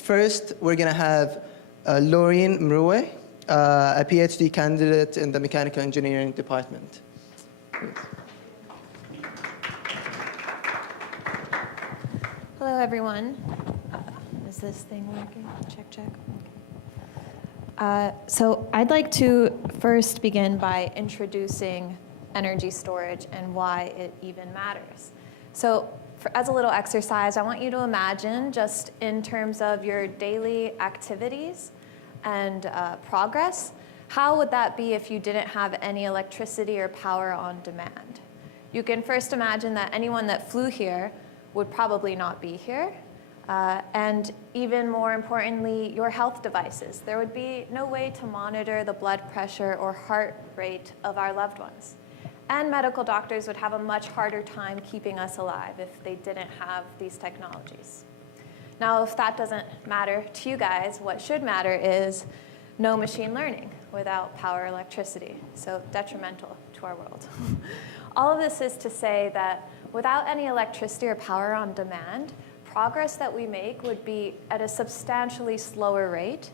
First, we're going to have Laureen Meroueh, a PhD candidate in the Mechanical Engineering Department. Please. Hello, everyone. Is this thing working? Check, check. Okay. So I'd like to first begin by introducing energy storage and why it even matters. So as a little exercise, I want you to imagine, just in terms of your daily activities and progress, how would that be if you didn't have any electricity or power on demand? You can first imagine that anyone that flew here would probably not be here. And even more importantly, your health devices. There would be no way to monitor the blood pressure or heart rate of our loved ones. And medical doctors would have a much harder time keeping us alive if they didn't have these technologies. Now, if that doesn't matter to you guys, what should matter is no machine learning without power or electricity, so detrimental to our world. All of this is to say that without any electricity or power on demand, progress that we make would be at a substantially slower rate,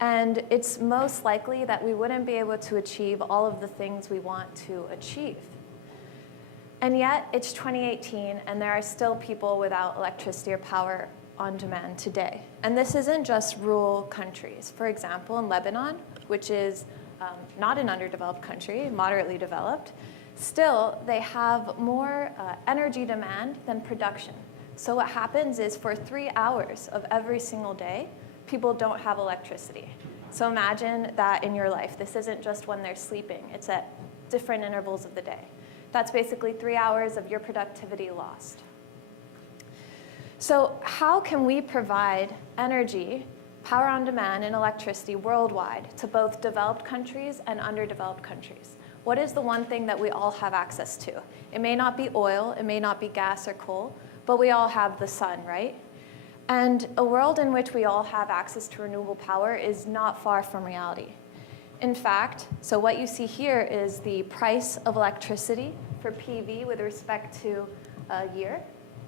and it's most likely that we wouldn't be able to achieve all of the things we want to achieve. And yet, it's 2018, and there are still people without electricity or power on demand today. And this isn't just rural countries. For example, in Lebanon, which is not an underdeveloped country, moderately developed, still, they have more energy demand than production. So what happens is for 3 hours of every single day, people don't have electricity. So imagine that in your life. This isn't just when they're sleeping. It's at different intervals of the day. That's basically 3 hours of your productivity lost. So how can we provide energy, power on demand, and electricity worldwide to both developed countries and underdeveloped countries? What is the one thing that we all have access to? It may not be oil, it may not be gas or coal, but we all have the sun, right? And a world in which we all have access to renewable power is not far from reality. In fact, so what you see here is the price of electricity for PV with respect to a year.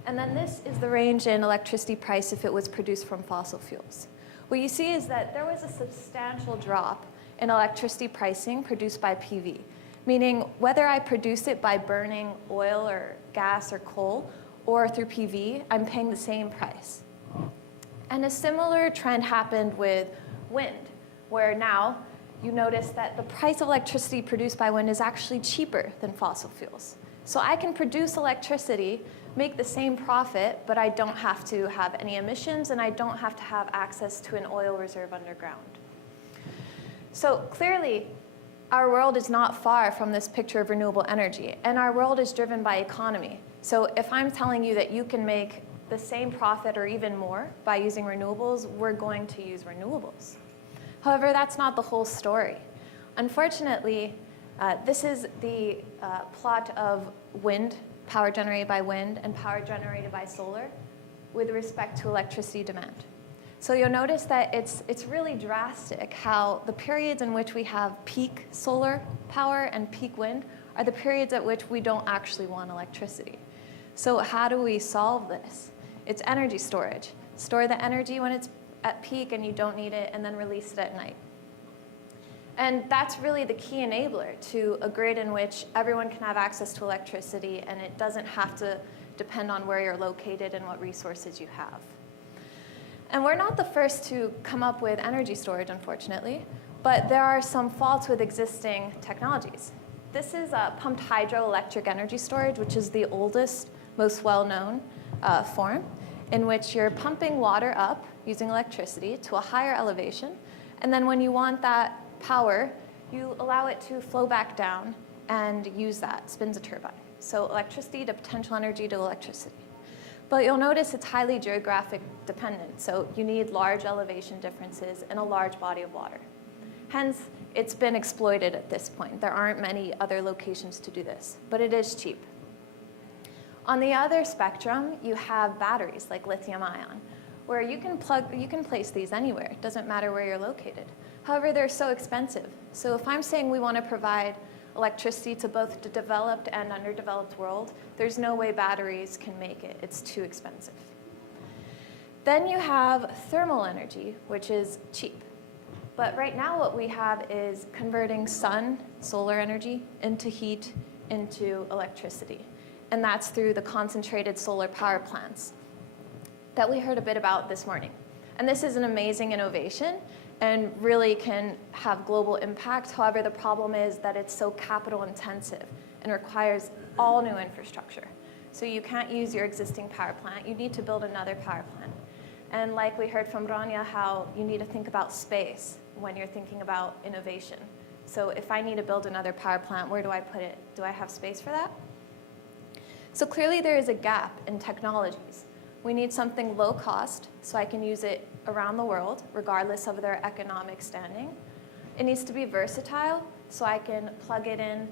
And then this is the range in electricity price if it was produced from fossil fuels. What you see is that there was a substantial drop in electricity pricing produced by PV, meaning whether I produce it by burning oil or gas or coal or through PV, I'm paying the same price. And a similar trend happened with wind, where now you notice that the price of electricity produced by wind is actually cheaper than fossil fuels. So I can produce electricity, make the same profit, but I don't have to have any emissions, and I don't have to have access to an oil reserve underground. So clearly, our world is not far from this picture of renewable energy, and our world is driven by economy. So if I'm telling you that you can make the same profit or even more by using renewables, we're going to use renewables. However, that's not the whole story. Unfortunately, this is the plot of wind, power generated by wind, and power generated by solar with respect to electricity demand. So you'll notice that it's really drastic how the periods in which we have peak solar power and peak wind are the periods at which we don't actually want electricity. So how do we solve this? It's energy storage. Store the energy when it's at peak and you don't need it, and then release it at night. And that's really the key enabler to a grid in which everyone can have access to electricity, and it doesn't have to depend on where you're located and what resources you have. And we're not the first to come up with energy storage, unfortunately, but there are some faults with existing technologies. This is pumped hydroelectric energy storage, which is the oldest, most well-known form, in which you're pumping water up using electricity to a higher elevation, and then when you want that power, you allow it to flow back down and use that, spins a turbine. So electricity to potential energy to electricity. But you'll notice it's highly geographic dependent, so you need large elevation differences and a large body of water. Hence, it's been exploited at this point. There aren't many other locations to do this, but it is cheap. On the other spectrum, you have batteries like lithium ion, where you can place these anywhere. It doesn't matter where you're located. However, they're so expensive. So if I'm saying we want to provide electricity to both the developed and underdeveloped world, there's no way batteries can make it. It's too expensive. Then you have thermal energy, which is cheap. But right now what we have is converting sun, solar energy, into heat, into electricity. And that's through the concentrated solar power plants that we heard a bit about this morning. And this is an amazing innovation and really can have global impact. However, the problem is that it's so capital intensive and requires all new infrastructure. So you can't use your existing power plant. You need to build another power plant. And like we heard from Rania, how you need to think about space when you're thinking about innovation. So if I need to build another power plant, where do I put it? Do I have space for that? So clearly there is a gap in technologies. We need something low cost, so I can use it around the world, regardless of their economic standing. It needs to be versatile, so I can plug it in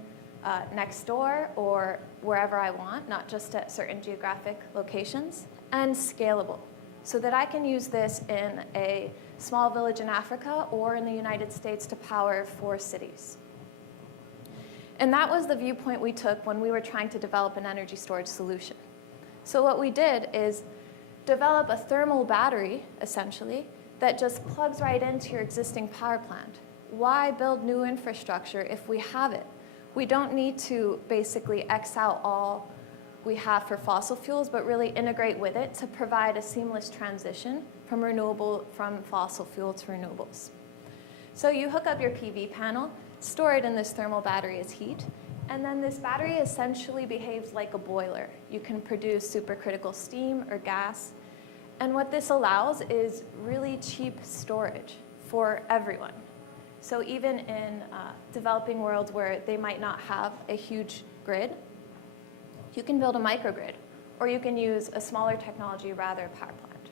next door or wherever I want, not just at certain geographic locations. And scalable, so that I can use this in a small village in Africa or in the United States to power 4 cities. And that was the viewpoint we took when we were trying to develop an energy storage solution. So what we did is develop a thermal battery, essentially, that just plugs right into your existing power plant. Why build new infrastructure if we have it? We don't need to basically X out all we have for fossil fuels, but really integrate with it to provide a seamless transition from fossil fuel to renewables. So you hook up your PV panel, store it in this thermal battery as heat, and then this battery essentially behaves like a boiler. You can produce supercritical steam or gas. And what this allows is really cheap storage for everyone. So even in developing worlds where they might not have a huge grid, you can build a microgrid, or you can use a smaller technology, rather power plant.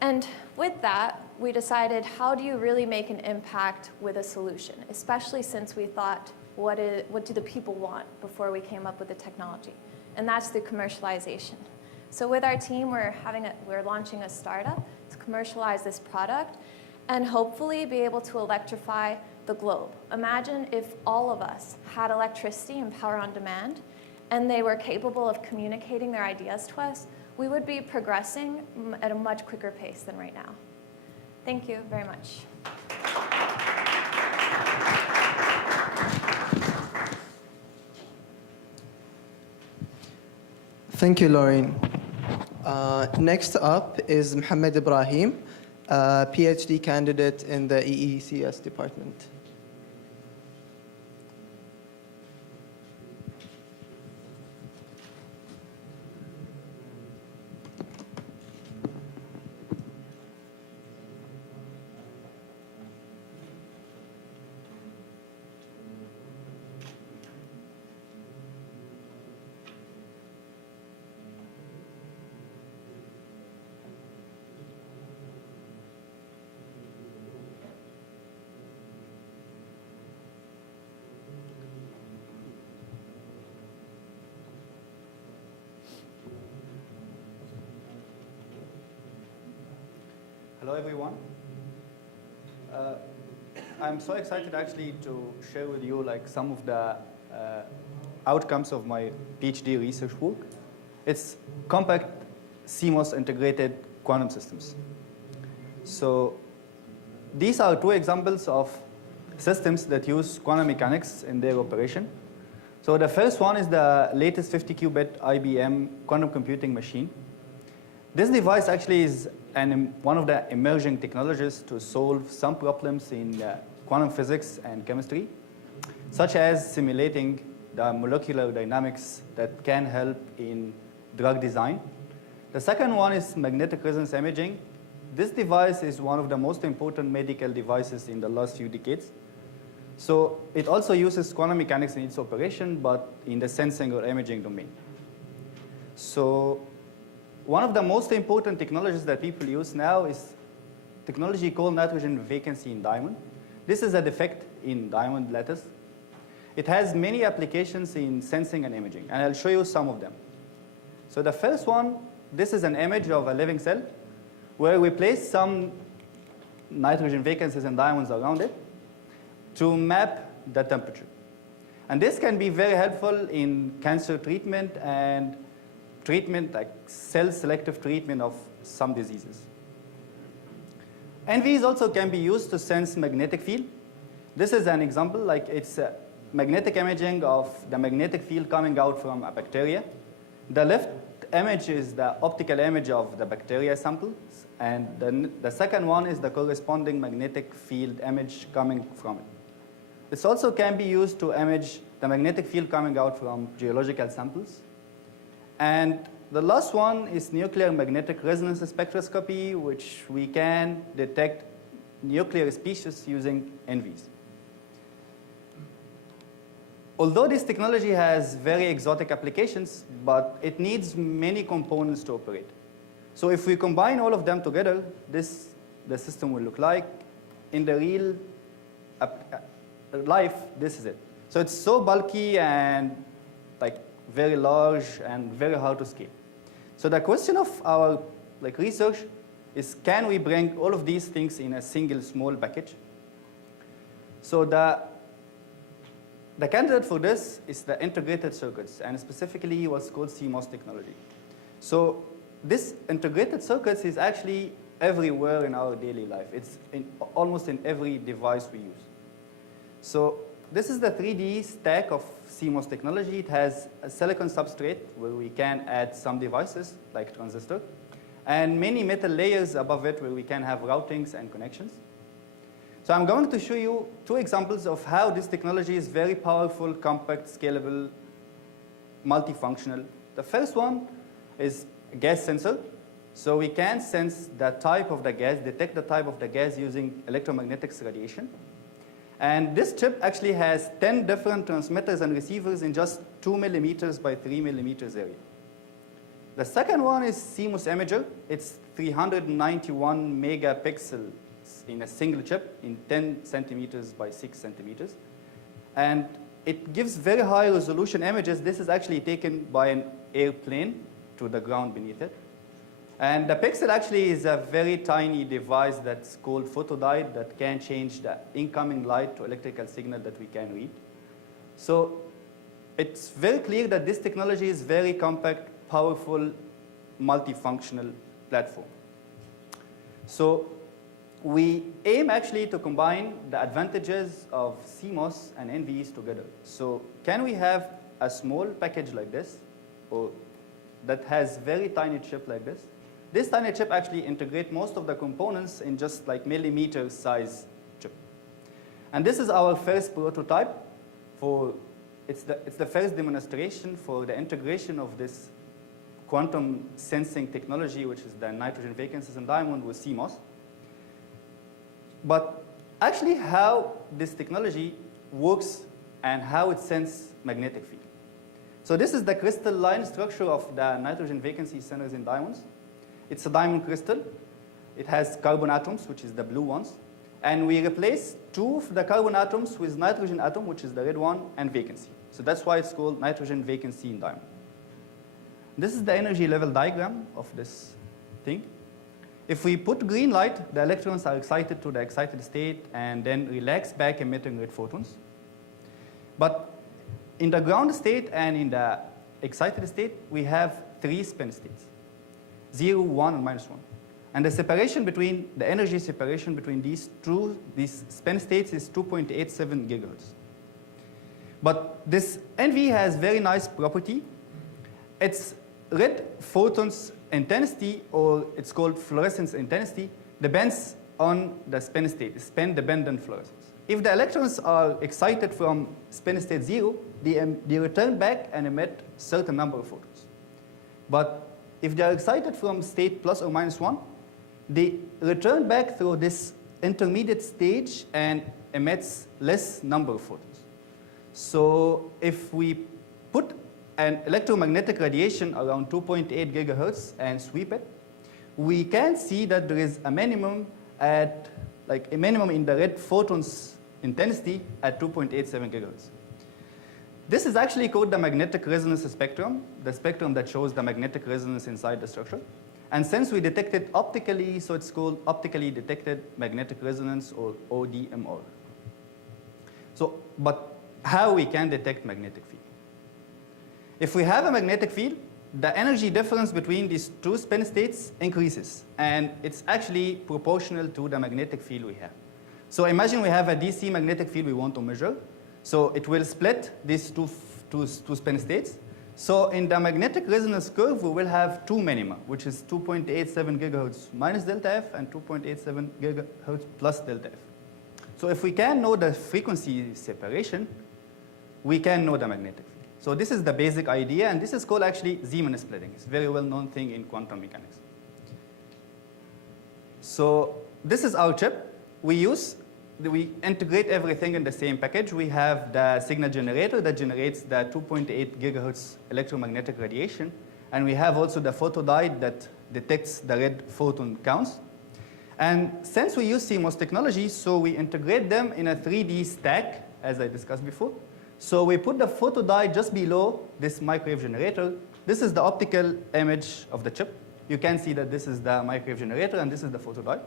And with that, we decided, how do you really make an impact with a solution, especially since we thought, what do the people want before we came up with the technology? And that's through commercialization. So with our team, we're launching a startup to commercialize this product and hopefully be able to electrify the globe. Imagine if all of us had electricity and power on demand, and they were capable of communicating their ideas to us, we would be progressing at a much quicker pace than right now. Thank you very much. Thank you, Laureen. Next up is Mohamed Ibrahim, a PhD candidate in the EECS department. Hello, everyone. I'm so excited actually to share with you some of the outcomes of my PhD research work. It's compact CMOS integrated quantum systems. So these are 2 examples of systems that use quantum mechanics in their operation. So the first one is the latest 50-qubit IBM quantum computing machine. This device actually is one of the emerging technologies to solve some problems in quantum physics and chemistry, such as simulating the molecular dynamics that can help in drug design. The second one is magnetic resonance imaging. This device is one of the most important medical devices in the last few decades. So it also uses quantum mechanics in its operation, but in the sensing or imaging domain. So one of the most important technologies that people use now is technology called nitrogen vacancy in diamond. This is a defect in diamond lattice. It has many applications in sensing and imaging, and I'll show you some of them. So the first one, this is an image of a living cell where we place some nitrogen vacancies and diamonds around it to map the temperature. And this can be very helpful in cancer treatment and treatment, like cell selective treatment of some diseases. NVs also can be used to sense magnetic field. This is an example, like it's a magnetic imaging of the magnetic field coming out from a bacteria. The left image is the optical image of the bacteria samples, and the second one is the corresponding magnetic field image coming from it. This also can be used to image the magnetic field coming out from geological samples. And the last one is nuclear magnetic resonance spectroscopy, which we can detect nuclear species using NVs. Although this technology has very exotic applications, but it needs many components to operate. So if we combine all of them together, the system will look like. In the real life, this is it. So it's so bulky and like very large and very hard to scale. So the question of our research is, can we bring all of these things in a single small package? So the candidate for this is the integrated circuits, and specifically what's called CMOS technology. So this integrated circuits is actually everywhere in our daily life. It's almost in every device we use. So this is the 3D stack of CMOS technology. It has a silicon substrate where we can add some devices like transistor, and many metal layers above it where we can have routings and connections. So I'm going to show you two examples of how this technology is very powerful, compact, scalable, multifunctional. The first one is a gas sensor. So we can sense the type of the gas, detect the type of the gas using electromagnetics radiation. And this chip actually has 10 different transmitters and receivers in just 2 millimeters by 3 millimeters area. The second one is CMOS imager. It's 391 megapixels in a single chip in 10 centimeters by 6 centimeters. And it gives very high resolution images. This is actually taken by an airplane to the ground beneath it. And the pixel actually is a very tiny device that's called photodiode that can change the incoming light to electrical signal that we can read. So it's very clear that this technology is very compact, powerful, multifunctional platform. So we aim actually to combine the advantages of CMOS and NVs together. So can we have a small package like this, or that has very tiny chip like this? This tiny chip actually integrates most of the components in just like millimeter size chip. And this is our first prototype for, it's the first demonstration for the integration of this quantum sensing technology, which is the nitrogen vacancies in diamond with CMOS. But actually how this technology works and how it senses magnetic field. So this is the crystalline structure of the nitrogen vacancy centers in diamonds. It's a diamond crystal. It has carbon atoms, which is the blue ones. And we replace 2 of the carbon atoms with nitrogen atom, which is the red one, and vacancy. So that's why it's called nitrogen vacancy in diamond. This is the energy level diagram of this thing. If we put green light, the electrons are excited to the excited state and then relax back, emitting red photons. But in the ground state and in the excited state, we have 3 spin states, 0, 1, and -1. And the separation between, the energy separation between these spin states is 2.87 gigahertz. But this NV has very nice property. Its red photons intensity, or it's called fluorescence intensity, depends on the spin state, spin-dependent fluorescence. If the electrons are excited from spin state 0, they return back and emit certain number of photons. But if they are excited from state plus or -1, they return back through this intermediate stage and emits less number of photons. So if we put an electromagnetic radiation around 2.8 gigahertz and sweep it, we can see that there is a minimum at, like a minimum in the red photons intensity at 2.87 gigahertz. This is actually called the magnetic resonance spectrum, the spectrum that shows the magnetic resonance inside the structure. And since we detect it optically, so it's called optically detected magnetic resonance, or ODMR. So, but how we can detect magnetic field? If we have a magnetic field, the energy difference between these two spin states increases. And it's actually proportional to the magnetic field we have. So imagine we have a DC magnetic field we want to measure. So it will split these two spin states. So in the magnetic resonance curve, we will have two minima, which is 2.87 gigahertz minus delta F and 2.87 gigahertz plus delta F. So if we can know the frequency separation, we can know the magnetic field. So this is the basic idea, and this is called actually Zeeman splitting. It's a very well-known thing in quantum mechanics. So this is our chip. We integrate everything in the same package. We have the signal generator that generates the 2.8 gigahertz electromagnetic radiation. And we have also the photodiode that detects the red photon counts. And since we use CMOS technology, so we integrate them in a 3D stack, as I discussed before. So we put the photodiode just below this microwave generator. This is the optical image of the chip. You can see that this is the microwave generator, and this is the photodiode.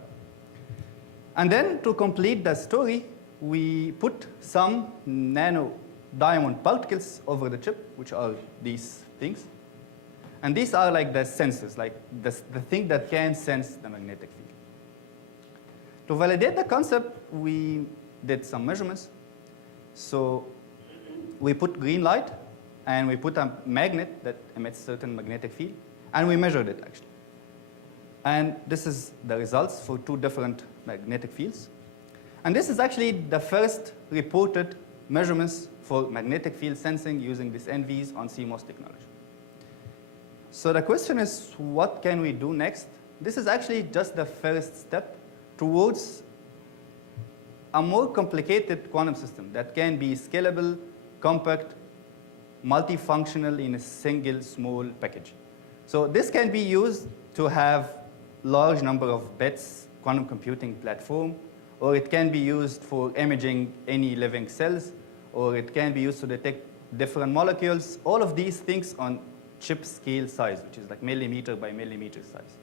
And then to complete the story, we put some nano diamond particles over the chip, which are these things. And these are like the sensors, like the thing that can sense the magnetic field. To validate the concept, we did some measurements. So we put green light, and we put a magnet that emits certain magnetic field, and we measured it, actually. And this is the results for two different magnetic fields. And this is actually the first reported measurements for magnetic field sensing using these NVs on CMOS technology. So the question is, what can we do next? This is actually just the first step towards a more complicated quantum system that can be scalable, compact, multifunctional in a single small package. So this can be used to have large number of bits, quantum computing platform, or it can be used for imaging any living cells, or it can be used to detect different molecules, all of these things on chip scale size, which is like millimeter by millimeter size.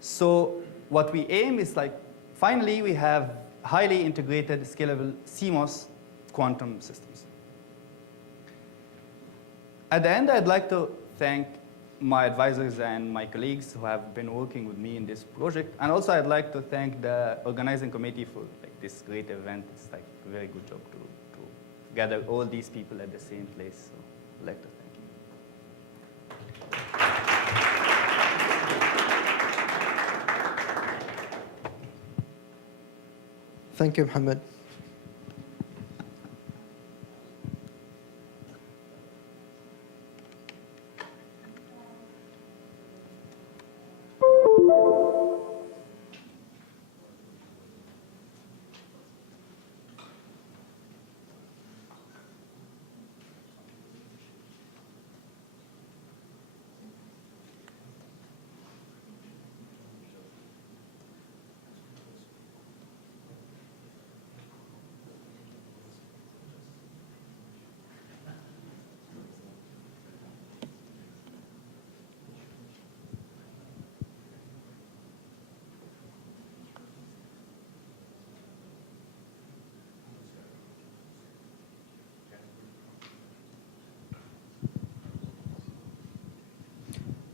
So what we aim is like, finally, we have highly integrated, scalable CMOS quantum systems. At the end, I'd like to thank my advisors and my colleagues who have been working with me in this project. And also, I'd like to thank the organizing committee for like, this great event. It's like a very good job to gather all these people at the same place. So I'd like to thank you. Thank you, Mohamed.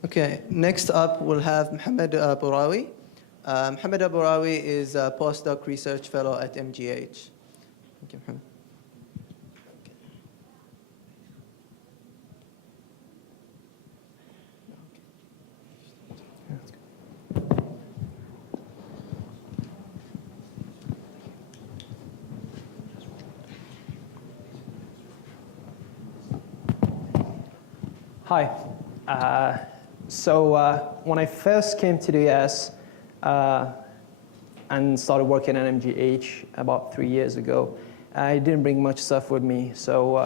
Okay, next up we'll have Mohamed Aburawi. Mohamed Aburawi is a postdoc research fellow at MGH. Thank you, Mohamed. Hi. So when I first came to the US and started working at MGH about 3 years ago, I didn't bring much stuff with me. So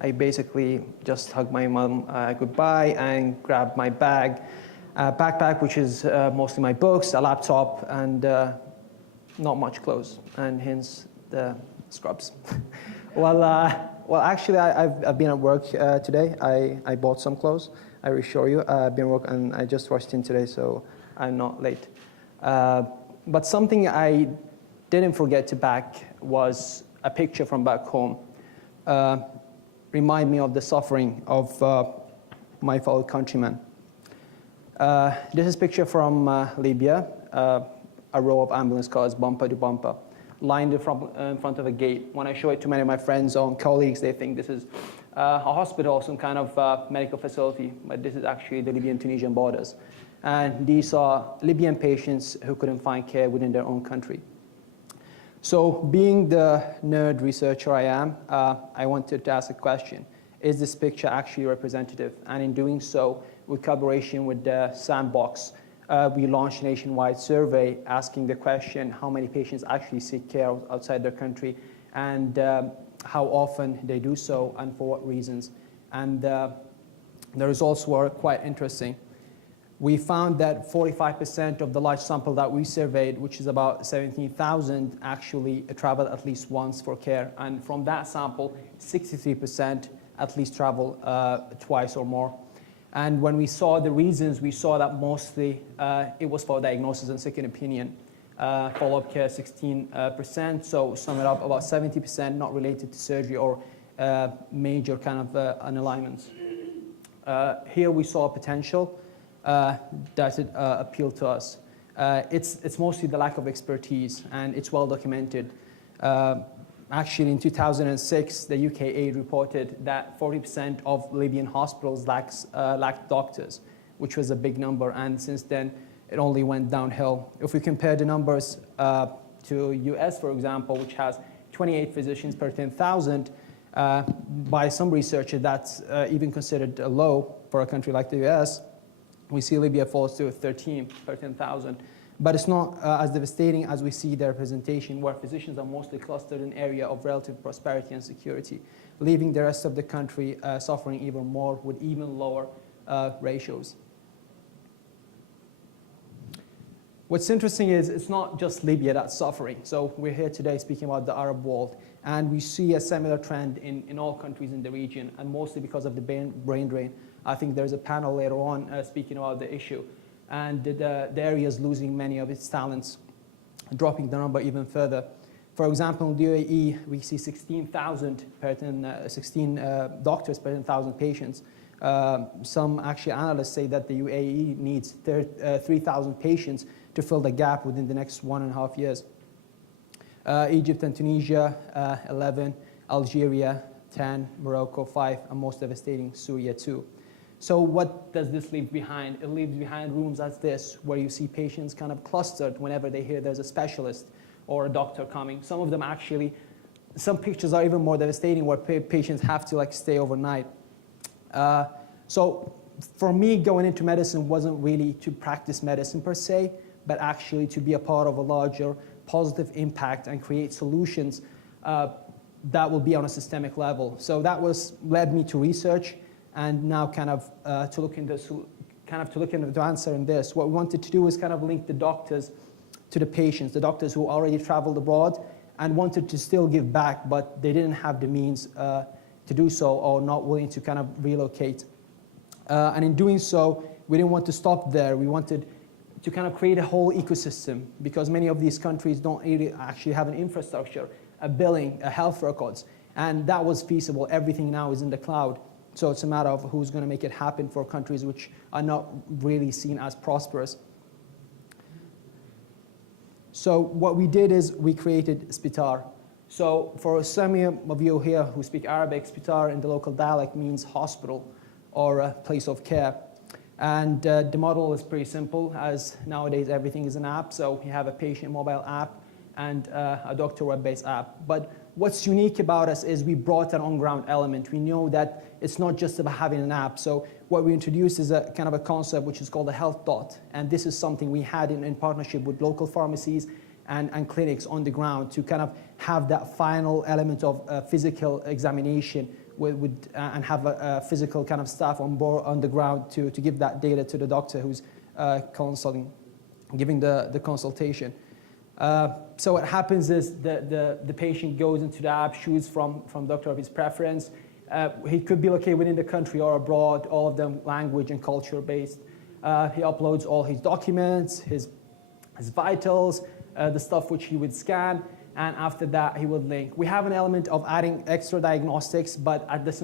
I basically just hugged my mom goodbye and grabbed my backpack, which is mostly my books, a laptop, and not much clothes, and hence the scrubs. Well, actually, I've been at work today. I bought some clothes. I reassure you, I've been working, and I just rushed in today, so I'm not late. But something I didn't forget to pack was a picture from back home. Remind me of the suffering of my fellow countrymen. This is a picture from Libya, a row of ambulance cars, bumper to bumper, lined in front of a gate. When I show it to many of my friends or colleagues, they think this is a hospital, some kind of medical facility, but this is actually the Libyan-Tunisian borders. And these are Libyan patients who couldn't find care within their own country. So being the nerd researcher I am, I wanted to ask a question. Is this picture actually representative? And in doing so, with collaboration with the Sandbox, we launched a nationwide survey asking the question how many patients actually seek care outside their country and how often they do so and for what reasons. And the results were quite interesting. We found that 45% of the large sample that we surveyed, which is about 17,000, actually traveled at least once for care. And from that sample, 63% at least travel twice or more. And when we saw the reasons, we saw that mostly it was for diagnosis and second opinion. Follow-up care, 16%. So sum it up, about 70% not related to surgery or major kind of unalignments. Here we saw potential that it appealed to us. It's mostly the lack of expertise, and it's well documented. Actually, in 2006, the UKAID reported that 40% of Libyan hospitals lacked doctors, which was a big number, and since then, it only went downhill. If we compare the numbers to US, for example, which has 28 physicians per 10,000, by some researchers, that's even considered low for a country like the US. We see Libya falls to 13 per 10,000. But it's not as devastating as we see the representation, where physicians are mostly clustered in an area of relative prosperity and security, leaving the rest of the country suffering even more with even lower ratios. What's interesting is it's not just Libya that's suffering. So we're here today speaking about the Arab world, and we see a similar trend in all countries in the region, and mostly because of the brain drain. I think there's a panel later on speaking about the issue. And the area is losing many of its talents, dropping the number even further. For example, in the UAE, we see 16 doctors per 10,000 patients. Some actually analysts say that the UAE needs 3,000 patients to fill the gap within the next 1.5 years. Egypt and Tunisia, 11, Algeria, 10, Morocco, 5, and most devastating, Syria, 2. So what does this leave behind? It leaves behind rooms as this, where you see patients kind of clustered whenever they hear there's a specialist or a doctor coming. Some of them actually, some pictures are even more devastating, where patients have to stay overnight. So for me, going into medicine wasn't really to practice medicine per se, but actually to be a part of a larger positive impact and create solutions that will be on a systemic level. So that led me to research. And now to look into the answer in this. What we wanted to do is link the doctors to the patients, the doctors who already traveled abroad and wanted to still give back, but they didn't have the means to do so or not willing to relocate. And in doing so, we didn't want to stop there. We wanted to create a whole ecosystem, because many of these countries don't really actually have an infrastructure, a billing, a health records. And that was feasible. Everything now is in the cloud. So it's a matter of who's going to make it happen for countries which are not really seen as prosperous. So what we did is we created Spitar. So for some of you here who speak Arabic, Spitar in the local dialect means hospital or a place of care. And the model is pretty simple, as nowadays everything is an app. So you have a patient mobile app and a doctor web-based app. But what's unique about us is we brought an on-ground element. We know that it's not just about having an app. So what we introduced is a a concept which is called a health dot. And this is something we had in partnership with local pharmacies and clinics on the ground to have that final element of physical examination and have a physical staff on board on the ground to give that data to the doctor who's giving the consultation. So what happens is the patient goes into the app, chooses from doctor of his preference. He could be located within the country or abroad, all of them language and culture based. He uploads all his documents, his vitals, the stuff which he would scan, and after that he would link. We have an element of adding extra diagnostics, but at this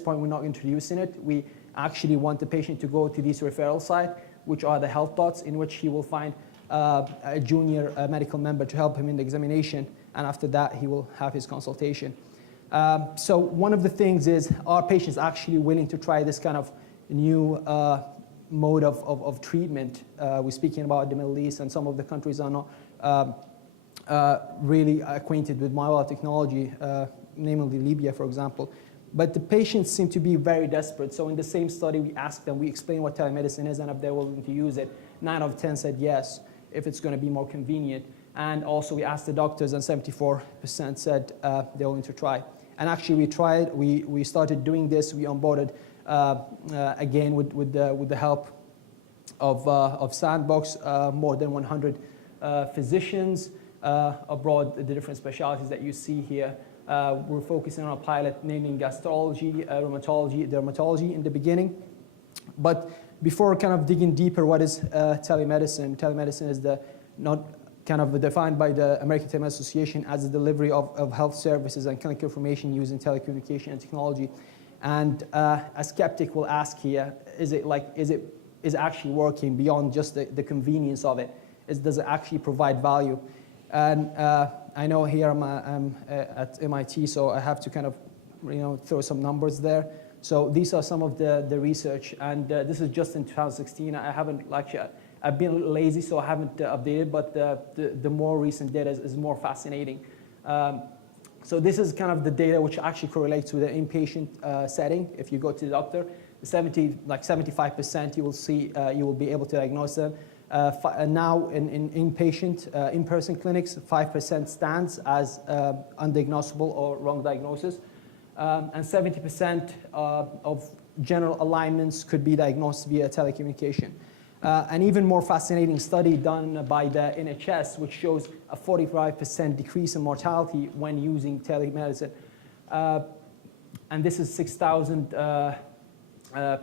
point we're not introducing it. We actually want the patient to go to these referral sites, which are the health dots, in which he will find a junior medical member to help him in the examination, and after that he will have his consultation. So one of the things is, are patients actually willing to try this kind of new mode of treatment? We're speaking about the Middle East, and some of the countries are not really acquainted with mobile technology, namely Libya, for example. But the patients seem to be very desperate. So in the same study, we asked them, we explained what telemedicine is and if they're willing to use it. 9 out of 10 said yes, if it's going to be more convenient. And also we asked the doctors, and 74% said they're willing to try. And actually we tried, we started doing this. We onboarded, again, with the help of Sandbox, more than 100 physicians abroad, the different specialties that you see here. We're focusing on a pilot naming gastrology, rheumatology, dermatology in the beginning. But before kind of digging deeper, what is telemedicine? Telemedicine is defined by the American Telemedicine Association as the delivery of health services and clinical information using telecommunication and technology. And a skeptic will ask here, is it actually working beyond just the convenience of it? Does it actually provide value? And I know here I'm at MIT, so I have to kind of throw some numbers there. So these are some of the research, and this is just in 2016. I haven't actually, I've been lazy, so I haven't updated, but the more recent data is more fascinating. So this is kind of the data which actually correlates with the inpatient setting. If you go to the doctor, 75% you will see, you will be able to diagnose them. Now in inpatient, in-person clinics, 5% stands as undiagnosable or wrong diagnosis. And 70% of general alignments could be diagnosed via telecommunication. An even more fascinating study done by the NHS, which shows a 45% decrease in mortality when using telemedicine. And this is 6,000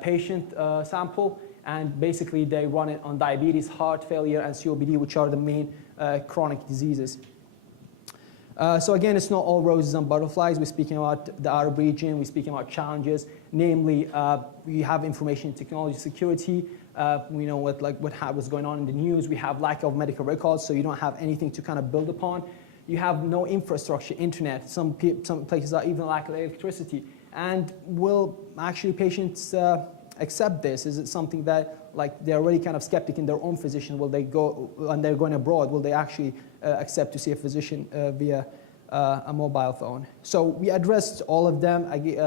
patient sample, and basically they run it on diabetes, heart failure, and COPD, which are the main chronic diseases. So again, it's not all roses and butterflies. We're speaking about the Arab region. We're speaking about challenges, namely we have information technology security. We know what was going on in the news. We have lack of medical records, so you don't have anything to kind of build upon. You have no infrastructure, internet. Some places are even lack of electricity. And will actually patients accept this? Is it something that, like, they're already kind of skeptic in their own physician? Will they go, and they're going abroad, will they actually accept to see a physician via a mobile phone? So we addressed all of them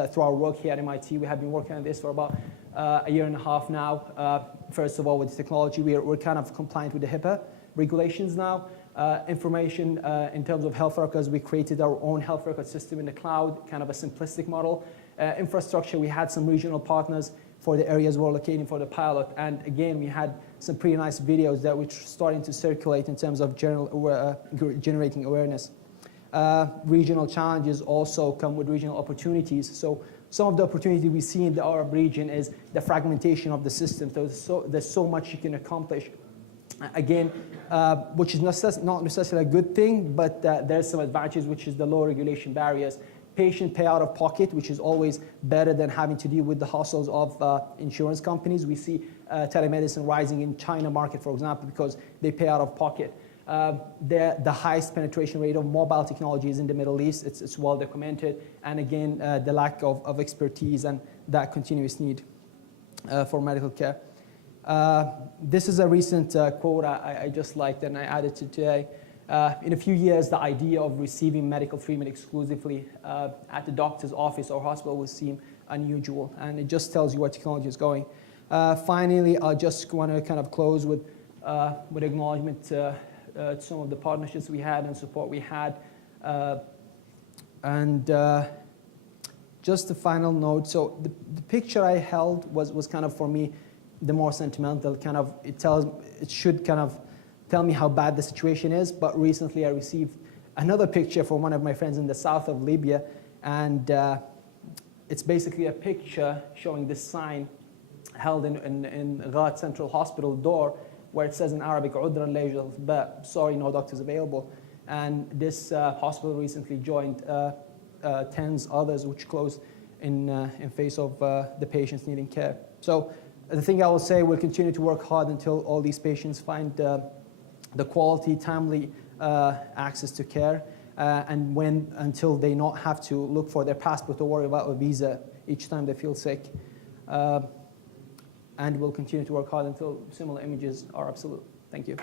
through our work here at MIT. We have been working on this for about a year and a half now. First of all, with technology, we're kind of compliant with the HIPAA regulations now. Information in terms of health records, we created our own health record system in the cloud, kind of a simplistic model. Infrastructure, we had some regional partners for the areas we're locating for the pilot. And again, we had some pretty nice videos that we're starting to circulate in terms of generating awareness. Regional challenges also come with regional opportunities. So some of the opportunity we see in the Arab region is the fragmentation of the system. There's so much you can accomplish. Again, which is not necessarily a good thing, but there's some advantages, which is the low regulation barriers. Patient pay out of pocket, which is always better than having to deal with the hassles of insurance companies. We see telemedicine rising in China market, for example, because they pay out of pocket. The highest penetration rate of mobile technology is in the Middle East. It's well documented. And again, the lack of expertise and that continuous need for medical care. This is a recent quote I just liked and I added to today. In a few years, the idea of receiving medical treatment exclusively at the doctor's office or hospital will seem unusual, and it just tells you where technology is going. Finally, I just want to kind of close with acknowledgement to some of the partnerships we had and support we had. Just a final note, so the picture I held was kind of, for me, the more sentimental, kind of, it should kind of tell me how bad the situation is. But recently I received another picture from one of my friends in the south of Libya, and it's basically a picture showing this sign held in Ghat Central Hospital door, where it says in Arabic, "Udran la yujad al-atibba," sorry, no doctors available. And this hospital recently joined tens others which closed in face of the patients needing care. So the thing I will say, we'll continue to work hard until all these patients find the quality, timely access to care, and until they not have to look for their passport or worry about a visa each time they feel sick. And we'll continue to work hard until similar images are absolute. Thank you.